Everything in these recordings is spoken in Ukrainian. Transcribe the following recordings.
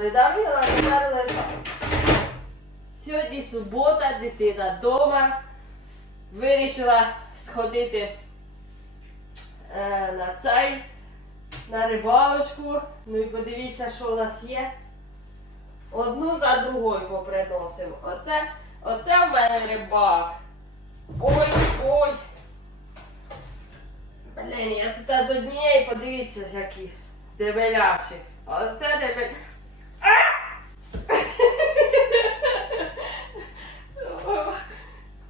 Придавила, тепер лежать. Сьогодні субота, дитина вдома. Вирішила сходити е, на цей, на рибалочку. Ну і подивіться, що у нас є. Одну за другою поприносимо. Оце, оце в мене рибак. Ой, ой. Блін, я тут з однієї, подивіться, які дебелячі. Оце дебель.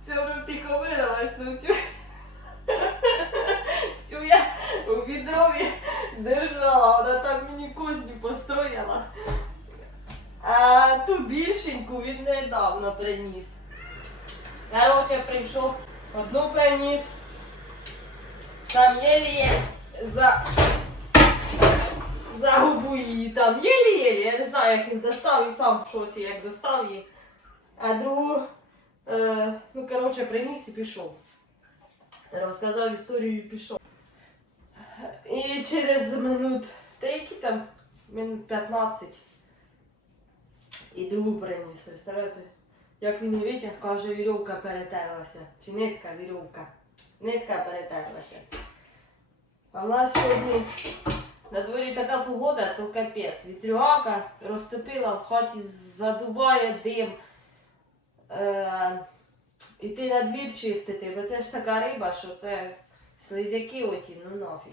Це воно тихо вирилась, ну цю. Цю я у відрові держала, вона там мені козні построїла. А ту більшеньку він недавно приніс. Короче, прийшов, одну приніс. Там єлі за, за губу її там єлі-єлі. Я не знаю, як він достав і сам в шоці, як достав її. А другу, е, ну коротше, приніс і пішов. Розказав історію і пішов. І через минут, та які там, минут 15. І другу приніс, представляєте? Як він витяг, каже, вірьовка перетерлася. Чи нитка, вірьовка. Нитка перетерлася. А в нас сьогодні на дворі така погода, то капець. Вітрюгака розтопила в хаті, задуває дим. Е, іти на двір чистити, бо це ж така риба, що це слизяки оті, ну нафіг.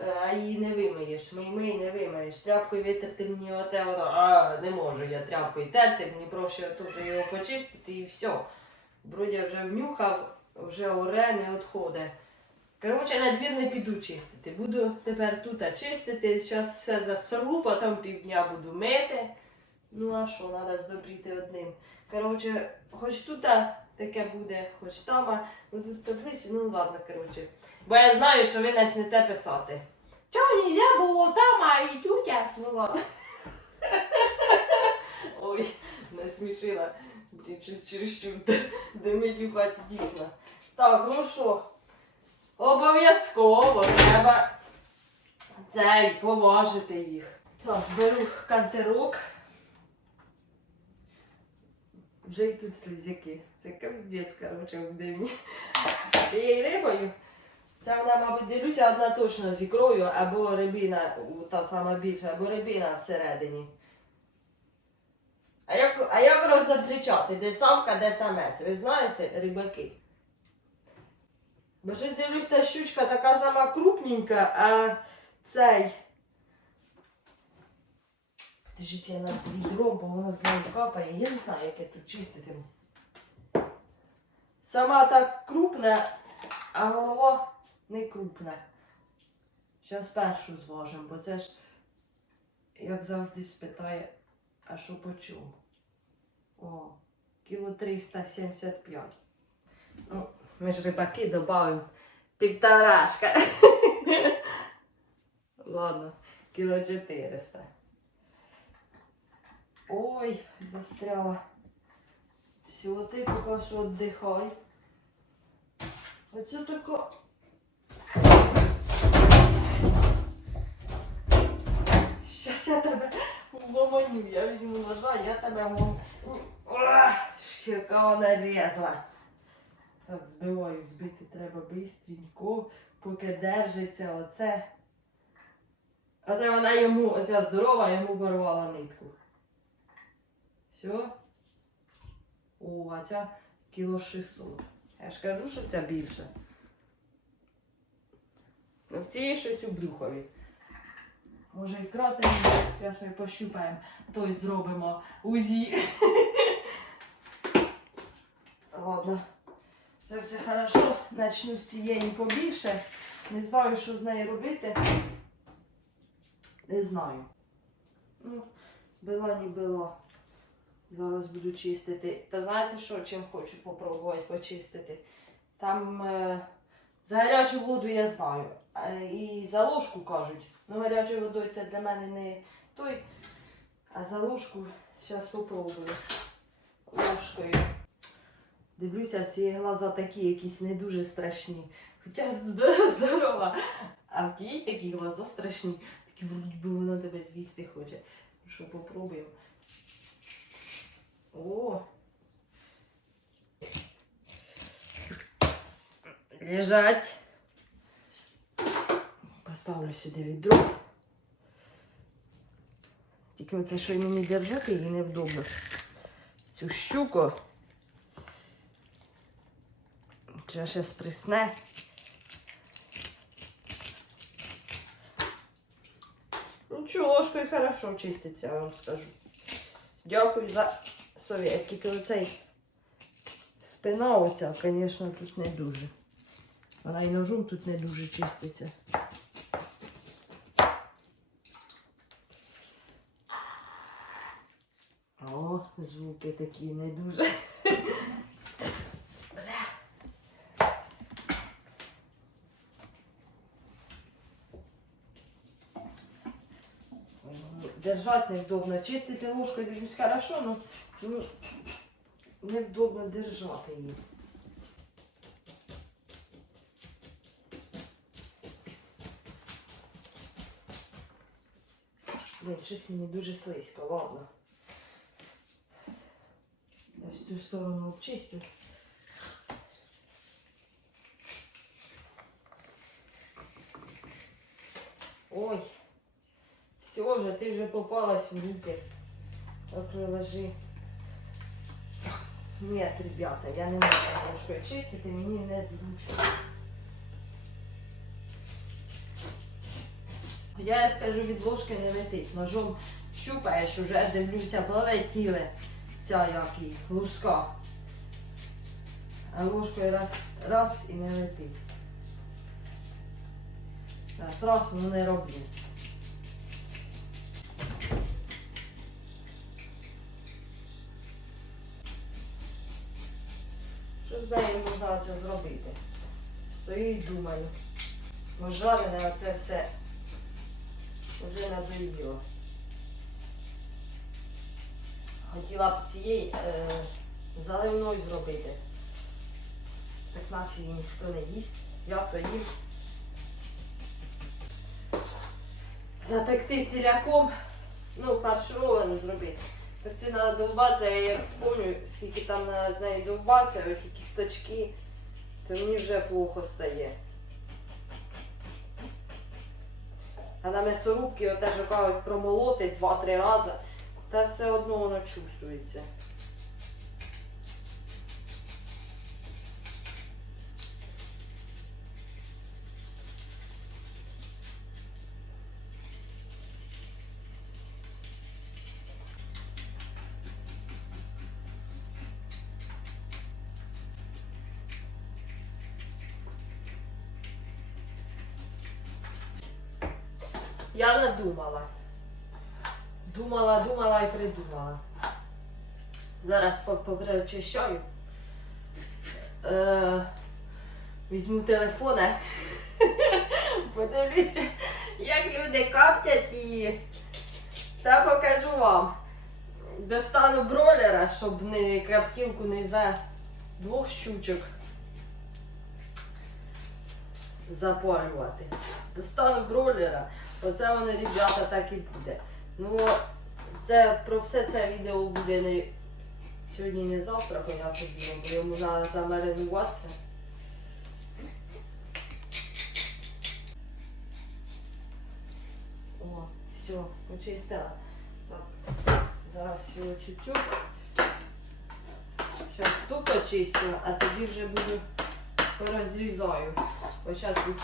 Е, А її не вимиєш, мий мий не вимиєш. Тряпкою витерти мені оте воно, а не можу я тряпкою терти, мені проще тут його почистити і все. Бродя вже внюхав, вже оре не відходить. Коротше, на двір не піду чистити. Буду тепер тут чистити, зараз все засру, потім півдня буду мити. Ну а що, треба здобріти одним. Коротше, хоч тут таке буде, хоч там, ну тут таблиці, ну ладно, коротше. Бо я знаю, що ви почнете писати. Чого нельзя було там, а і тютя? Ну ладно. Ой, насмішила. Блін, щось чересчур димить у хаті дійсно. Так, ну що? Обов'язково треба цей поважити їх. Так, беру кантерок. Вже й тут слизяки. Це капздець, коротше, в димі. Цією рибою. Це вона, мабуть, дивлюся, одна точно з ікрою, або рибина, та сама більша, або рибина всередині. А як, а як розоблічати, де самка, де самець? Ви знаєте, рибаки? Бо щось дивлюсь, та щучка така сама крупненька, а цей. Держіть я над відром, бо воно з нею капає. Я не знаю, як я тут чистити. Сама так крупна, а голова не крупна. Зараз першу зважимо, бо це ж, як завжди, спитає, а що по чому? О, кіло 375. Ну, ми ж рибаки додаємо півторашка. Ладно, кіло 400. Ой, застряла. Все, ти поки що віддихай. Оце тако. Щас я тебе воманю, я візьму ножа, я тебе. Уah, Яка вона резла. Так, збиваю, збити треба бистренько, поки держиться оце. Оце вона йому, оця здорова, йому порвала нитку. Все. О, а ця кіло 600. Я ж кажу, що ця більша. Ну, в цій щось у брюхові. Може і кратимо, зараз ми пощупаємо, той зробимо УЗІ. Ладно. Це все хорошо. Начну з цієї побільше. Не знаю, що з нею робити. Не знаю. Ну, була не була. Зараз буду чистити. Та знаєте що, чим хочу попробувати почистити? Там е, за гарячу воду я знаю. Е, і за ложку кажуть. Ну, гарячою водою це для мене не той. А за ложку зараз попробую ложкою. Дивлюся, ці глаза такі якісь не дуже страшні. Хоча здорова. А в тій такі глаза страшні. Такі вроді би вона тебе з'їсти хоче. Що попробуємо. О! Лежать. Поставлю сюди відро. Тільки оце, що мені держати, її невдобно. Цю щуку. Чи ще сприсне. Нічого, ложкою хорошо чиститься, я вам скажу. Дякую за совет. Тільки оцей спина оця, звісно, тут не дуже. Вона і ножом тут не дуже чиститься. О, звуки такі не дуже. Держать невдобно. Чистити ложкою дивлюсь хорошо, но ну, невдобно держати її. Блин, щось мені дуже слизько, ладно. Ось цю сторону обчистю. Ой, все вже, ти вже попалась в руки. Так же Нет, ребята, я не можу ложкою чистити, мені не зручно. Я скажу, від ложки не летить. Ножом щупаєш, уже дивлюся, полетіли ця як її, луска. А ложкою раз, раз і не летить. Раз, раз, ну не роблю. З нею можна це зробити? Стою і думаю. Бо жарене оце все вже надоїло. Хотіла б цієї е, заливною зробити. Так нас її ніхто не їсть. Я б то їм. Запекти ціляком, ну, фаршировану зробити. Так це треба довбатися, я як спомню, скільки там треба з нею довбатися, оті кісточки, то мені вже плохо стає. А на м'ясорубки теж кажуть промолоти 2-3 рази, та все одно воно чувствується. Я надумала. Думала, думала і придумала. Зараз почищаю. Е, візьму телефона. Подивлюся, як люди каптять її. Та покажу вам. Достану бролера, щоб не краптілку не за двох щучок запалювати. Достану бролера. Оце воно, ребята, так і буде. Ну, це про все це відео буде не сьогодні, не завтра, понятно діло, бо йому треба замаринуватися. О, все, почистила. Зараз його чуть-чуть. Зараз ту почистю, а тоді вже буду порозрізаю. Ось зараз від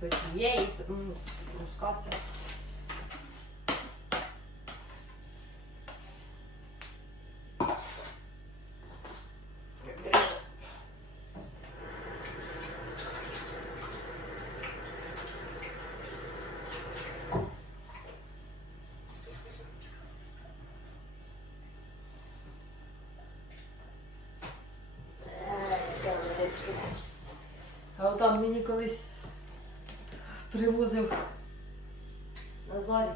тієї, то тієї, то, м, пускатися. А от там мені колись привозив Назарій.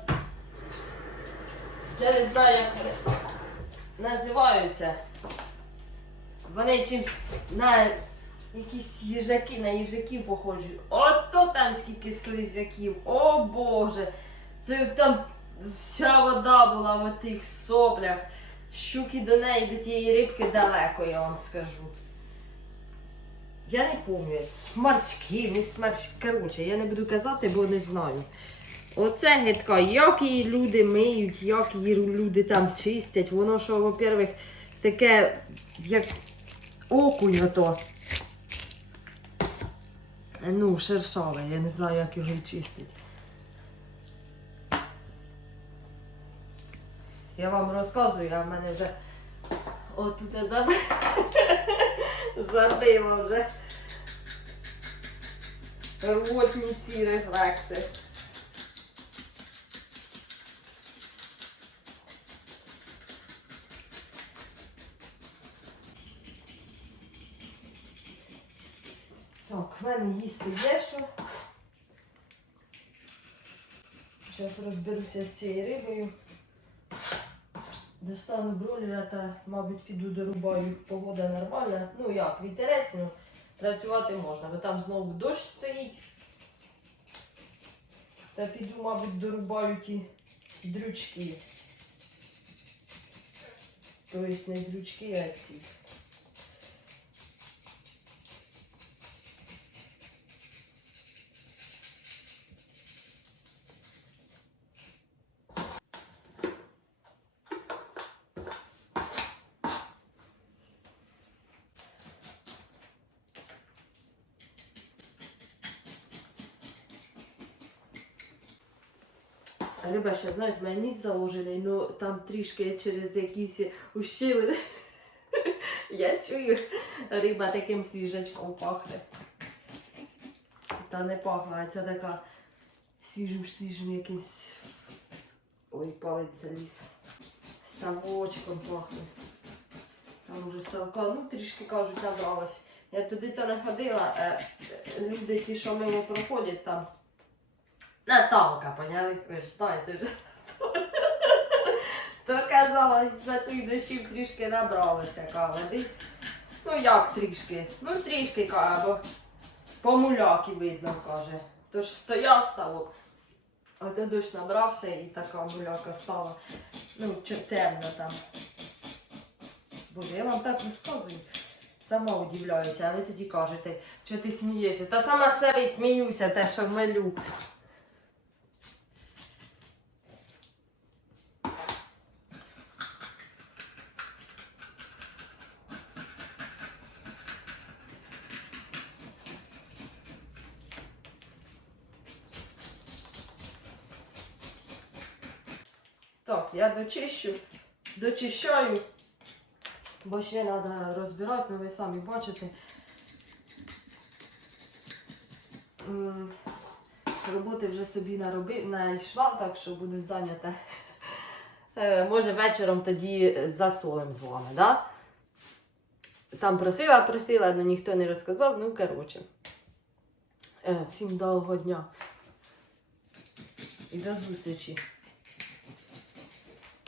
Я не знаю, як називаються. Вони чимсь на якісь їжаки, на їжаків похожі. Ото там скільки слизяків, о Боже! Це там вся вода була в тих соплях. Щуки до неї, до тієї рибки далеко, я вам скажу. Я не пам'ятаю, смарчки, не смарчки. Коротше, я не буду казати, бо не знаю. Оце гидка, як її люди миють, як її люди там чистять. Воно що, во-первых, таке, як окунь ото. Ну, шершаве, я не знаю, як його чистить. Я вам розказую, а в мене вже отут заб... забило вже рвотні ці рефлекси. Так, в мене їсти є що. Зараз розберуся з цією рибою. Достану бройлера та, мабуть, піду дорубаю. Погода нормальна. Ну як, вітерець, ну працювати можна, бо там знову дощ стоїть. Та піду, мабуть, дорубаю ті дрючки. Тобто не дрючки, а ці. Ще, знають, в мене ніс заложений, ну там трішки через якісь ущелини. Я чую, риба таким свіжачком пахне. Та не пахне, а ця така свіжим свіжим якимсь. Ой, палець заліз. Ставочком пахне. Там уже ставка, ну трішки кажуть, набралась. Я туди то не ходила, е, люди ті, що мимо проходять там. Наталка, поняли? Ви ж знаєте вже. То казала, за цих дощів трішки набралося кави. Ну як трішки? Ну трішки каже, бо помуляки видно, каже. Тож стояв ставок. А де дощ набрався і така муляка стала. Ну, темно там. Боже, я вам так розказую. Сама удивляюся, а ви тоді кажете, що ти смієшся. Та сама себе сміюся, те, що малю. Так, я дочищу, дочищаю, бо ще треба розбирати, ну ви самі бачите. Роботи вже собі нароби, знайшла, так що буде зайнята. Е, Може вечором тоді засолим з вами, да? Там просила, просила, але ніхто не розказав, ну коротше. Е, Всім довгого дня. І до зустрічі.